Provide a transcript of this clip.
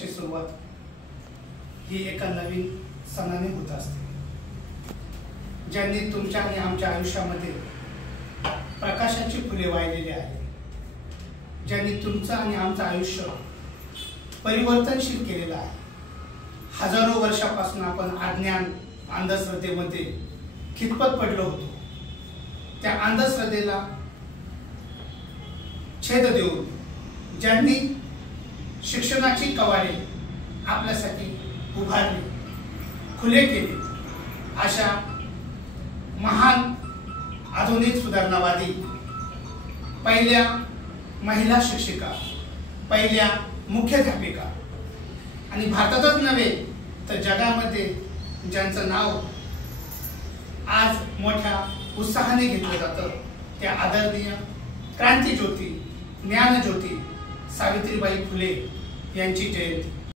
ची सुरुवात ही एका नवीन सणाने होत असते, ज्यांनी तुमच्या आणि आमच्या आयुष्यामध्ये प्रकाशाची फुले वाहिलेली आहेत, ज्यांनी तुमचं आणि आमचं आयुष्य परिवर्तनशील केलेलं आहे। हजारो वर्षापासून आपण अज्ञान अंधश्रद्धेमध्ये खितपत पडलो होतो। त्या अंधश्रद्धेला छेद देऊन ज्यांनी शिक्षणाची कवाडे आपल्यासाठी उभारली, खुले केले, अशा महान आधुनिक सुधारणावादी पहिल्या महिला शिक्षिका, पहिल्या मुख्याध्यापिका आणि भारतातच नव्हे तर जगामध्ये ज्यांचं नाव आज मोठ्या उत्साहाने घेतलं जातं, त्या आदरणीय क्रांतिज्योती, ज्ञानज्योती सावित्रीबाई फुले यांची जयंती।